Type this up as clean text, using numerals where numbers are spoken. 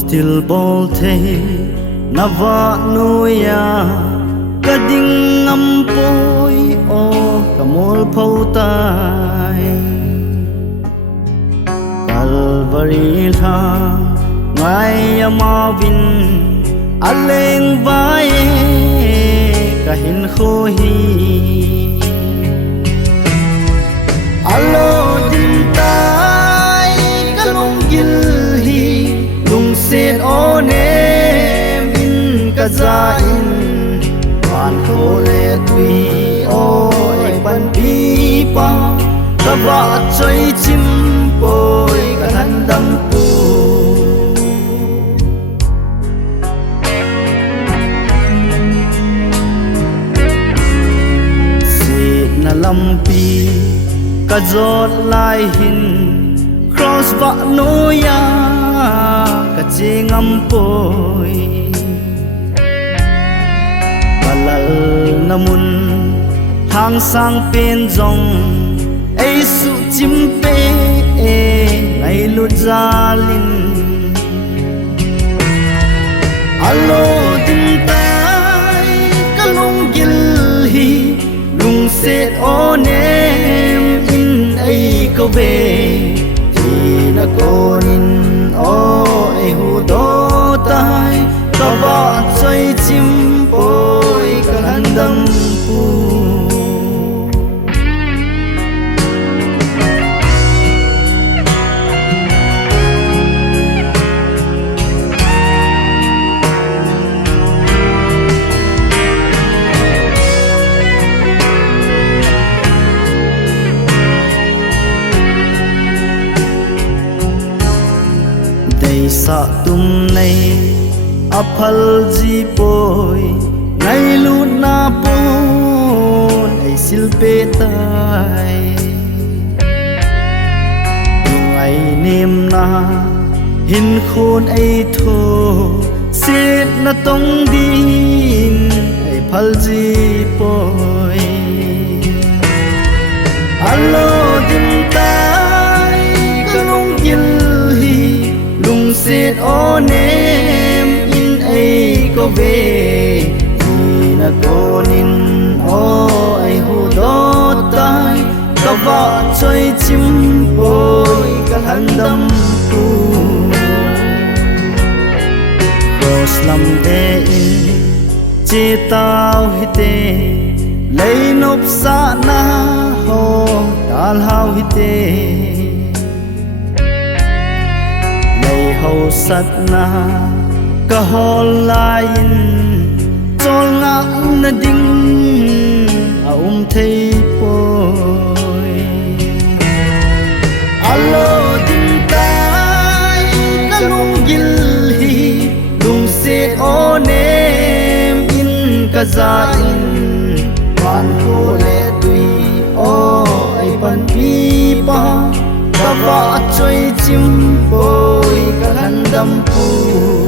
Still bol the nawa nuya kading ampoi o kamol phautai Calvary tha ngai amawin aleng vai kahin khohi alo dim tai kalong gil hi lung sen o nem in kaza in ban khole tui o ai ban pi pa ka ba choi chim poi ka than dam pu si na lampi ka zot lai hin cross va no ya ka chingam poi balal namun hang sang pen jong ai su chim pe ngai lu jalin alo dim tai kalung gil hi lung se o nem in ai ko ve na konin o ai hu do tai ka ba choi chim poi ka handam pu sa tum nei aphal ji poi ngai lu na pon ai sil pe tai ngai nem na hin khôn ai tho set na tong din ai phal ji poi alo dim tai kalung gil set o nem in ai ko ve na konin o ai hu do tai ka va choi chim poi ka handam pu cross lam de in che tao hi te lei nop sa na ho tal hao hi te hầu sat na ka hol lain chol nga na ding thei poi alo ding tai kalung gil hi lung se o nem in kaza in ban khole tui o ai pan pi pa ka ba choi chim poi ka handam pu